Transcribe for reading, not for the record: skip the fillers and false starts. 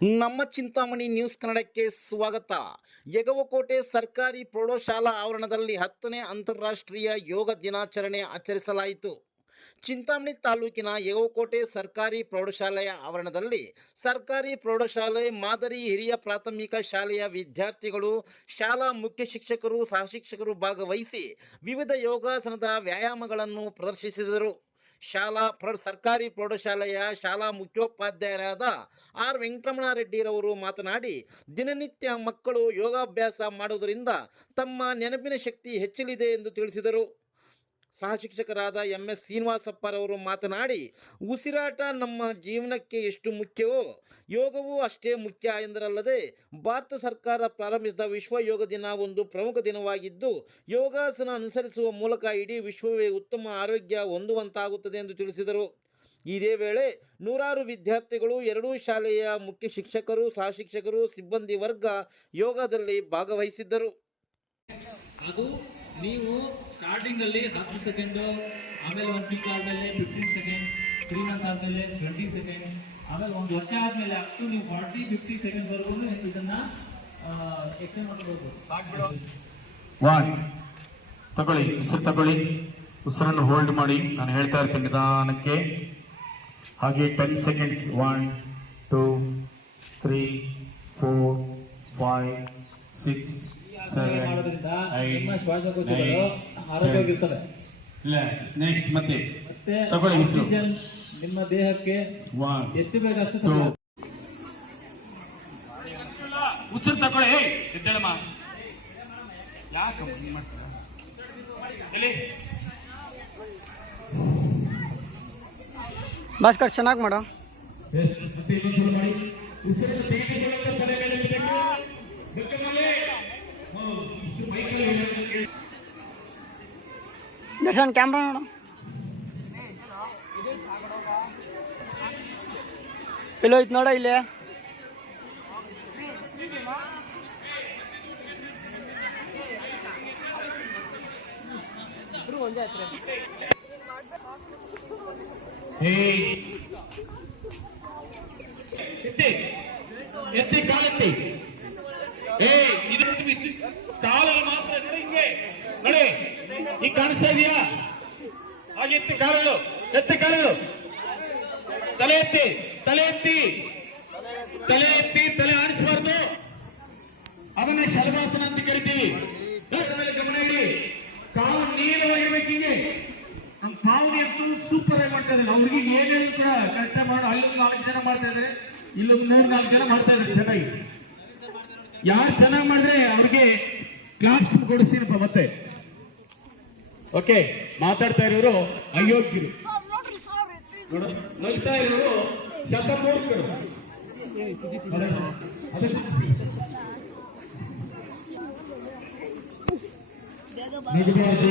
ನಮ್ಮ ಚಿಂತಾಮಣಿ ನ್ಯೂಸ್ ಕನ್ನಡಕ್ಕೆ ಸ್ವಾಗತ. ಯಗವಕೋಟೆ ಸರ್ಕಾರಿ ಪ್ರೌಢಶಾಲಾ ಆವರಣದಲ್ಲಿ 10ನೇ ಅಂತಾರಾಷ್ಟ್ರೀಯ ಯೋಗ ದಿನಾಚರಣೆ ಆಚರಿಸಲಾಯಿತು. ಚಿಂತಾಮಣಿ ತಾಲೂಕಿನ ಯಗವಕೋಟೆ ಸರ್ಕಾರಿ ಪ್ರೌಢಶಾಲೆಯ ಆವರಣದಲ್ಲಿ ಸರ್ಕಾರಿ ಪ್ರೌಢಶಾಲೆ ಮಾದರಿ ಹಿರಿಯ ಪ್ರಾಥಮಿಕ ಶಾಲೆಯ ವಿದ್ಯಾರ್ಥಿಗಳು, ಶಾಲಾ ಮುಖ್ಯ ಶಿಕ್ಷಕರು, ಸಹಶಿಕ್ಷಕರು ಭಾಗವಹಿಸಿ ವಿವಿಧ ಯೋಗಾಸನದ ವ್ಯಾಯಾಮಗಳನ್ನು ಪ್ರದರ್ಶಿಸಿದರು. ಸರ್ಕಾರಿ ಪ್ರೌಢಶಾಲೆಯ ಶಾಲಾ ಮುಖ್ಯೋಪಾಧ್ಯಾಯರಾದ ಆರ್ ವೆಂಕಟರಮಣರೆಡ್ಡಿರವರು ಮಾತನಾಡಿ, ದಿನನಿತ್ಯ ಮಕ್ಕಳು ಯೋಗಾಭ್ಯಾಸ ಮಾಡುವುದರಿಂದ ತಮ್ಮ ನೆನಪಿನ ಶಕ್ತಿ ಹೆಚ್ಚಲಿದೆ ಎಂದು ತಿಳಿಸಿದರು. ಸಹಶಿಕ್ಷಕರಾದ MS ಶ್ರೀನಿವಾಸಪ್ಪರವರು ಮಾತನಾಡಿ, ಉಸಿರಾಟ ನಮ್ಮ ಜೀವನಕ್ಕೆ ಎಷ್ಟು ಮುಖ್ಯವೋ ಯೋಗವೂ ಅಷ್ಟೇ ಮುಖ್ಯ ಎಂದರಲ್ಲದೆ, ಭಾರತ ಸರ್ಕಾರ ಪ್ರಾರಂಭಿಸಿದ ವಿಶ್ವ ಯೋಗ ದಿನ ಒಂದು ಪ್ರಮುಖ ದಿನವಾಗಿದ್ದು, ಯೋಗಾಸನ ಅನುಸರಿಸುವ ಮೂಲಕ ಇಡೀ ವಿಶ್ವವೇ ಉತ್ತಮ ಆರೋಗ್ಯ ಹೊಂದುವಂತಾಗುತ್ತದೆ ಎಂದು ತಿಳಿಸಿದರು. ಇದೇ ವೇಳೆ ನೂರಾರು ವಿದ್ಯಾರ್ಥಿಗಳು, ಎರಡೂ ಶಾಲೆಯ ಮುಖ್ಯ ಶಿಕ್ಷಕರು, ಸಹಶಿಕ್ಷಕರು, ಸಿಬ್ಬಂದಿ ವರ್ಗ ಯೋಗದಲ್ಲಿ ಭಾಗವಹಿಸಿದ್ದರು. ನೀವು ಸ್ಟಾರ್ಟಿಂಗ್ ಅಲ್ಲಿ 10 ಸೆಕೆಂಡ್, ಆಮೇಲೆ 1 ವೀಕ್ ಆದ್ಮೇಲೆ 15 ಸೆಕೆಂಡ್, 3 ಮಂತ್ ಆದ್ಮೇಲೆ 20 ಸೆಕೆಂಡ್, ಆಮೇಲೆ 1 ವರ್ಷ ಆದ್ಮೇಲೆ ಅಪ್ ಟು ನೀವು 40-50 ಸೆಕೆಂಡ್ ವರೆಗೂ ಇದನ್ನ ಎಕ್ಸ್ಟೆಂಡ್ ಮಾಡಬಹುದು. ತಗೊಳ್ಳಿ, ಉಸಿರು ತಗೊಳ್ಳಿ, ಉಸಿರನ್ನು ಹೋಲ್ಡ್ ಮಾಡಿ. ನಾನು ಹೇಳ್ತಾ ಇರ್ತೀನಿ ನಿಧಾನಕ್ಕೆ. ಹಾಗೆ 10 ಸೆಕೆಂಡ್ಸ್. 1 2 3 4 5 6 ಆರೋಗ್ಯವಾಗಿರ್ತದೆ. ನೆಕ್ಸ್ಟ್ ಮತ್ತೆ ತಗೊಳ್ಳಿ, ನಿಮ್ಮ ದೇಹಕ್ಕೆ ಎಷ್ಟು ಬೇಕು ಅಷ್ಟು ಉಸಿರು ತಗೊಳ್ಳಿ. ಭಾಸ್ಕರ್ ಚೆನ್ನಾಗಿ ಮಾಡೋ. ದರ್ಶನ್ ಕ್ಯಾಮ್ರಾ ನೋಡು. ಎಲ್ಲೋ ಐತ್ ನೋಡ ಇಲ್ಲಿ. ಎತ್ತಿ ಕಾಲೆತ್ತಿ. ಕಾಲಲ್ಲಿ ಮಾತ್ರ ಹಿಂಗೆ ನೋಡಿ. ಈಗ ಕಾಣಿಸ್ತಾ ಇದೆಯಾ? ಹಾಗೆ ಎತ್ತಿ ಕಾಲುಗಳು, ಎತ್ತಿ ಕಾಲುಗಳು. ತಲೆ ಎತ್ತಿ, ತಲೆ ಎತ್ತಿ, ತಲೆ ಎತ್ತಿ, ತಲೆ ಆಡಿಸಬಾರ್ದು. ಅವನ್ನೇ ಶಲಭಾಸನ ಅಂತ ಕರಿತೀವಿ. ಮೇಲೆ ಗಮನ ಇಡಿ. ಕಾಲು ನೇರವಾಗಿರ್ಬೇಕು. ಹಿಂಗೆ ನಮ್ಮ ಕಾಲು ಎತ್ತು ಸೂಪರ್ ಆಗಿ ಮಾಡ್ತಾ ಇದ್ದಾರೆ. ಅವ್ರಿಗೆ ಏನೇನು ಕೂಡ ಕರೆಕ್ಟ್ ಮಾಡಿ ಅಲ್ಲೊಂದು 4 ಜನ ಮಾಡ್ತಾ ಇದ್ದಾರೆ, ಇಲ್ಲೊಂದು 3-4 ಜನ ಮಾಡ್ತಾ ಇದ್ದಾರೆ ಚೆನ್ನಾಗಿ. ಯಾರು ಚೆನ್ನಾಗಿ ಮಾಡಿದ್ರೆ ಅವ್ರಿಗೆ ಕ್ಲಾಪ್ಸ್ ಕೊಡಿಸ್ತೀನಪ್ಪ ಮತ್ತೆ. ಓಕೆ, ಮಾತಾಡ್ತಾ ಇರೋರು ಅಯೋಗ್ಯರು, ನಗ್ತಾ ಇರೋರು ಶತಮೂರ್ಖರು. ನಿಜವಾಗ್ಲೂ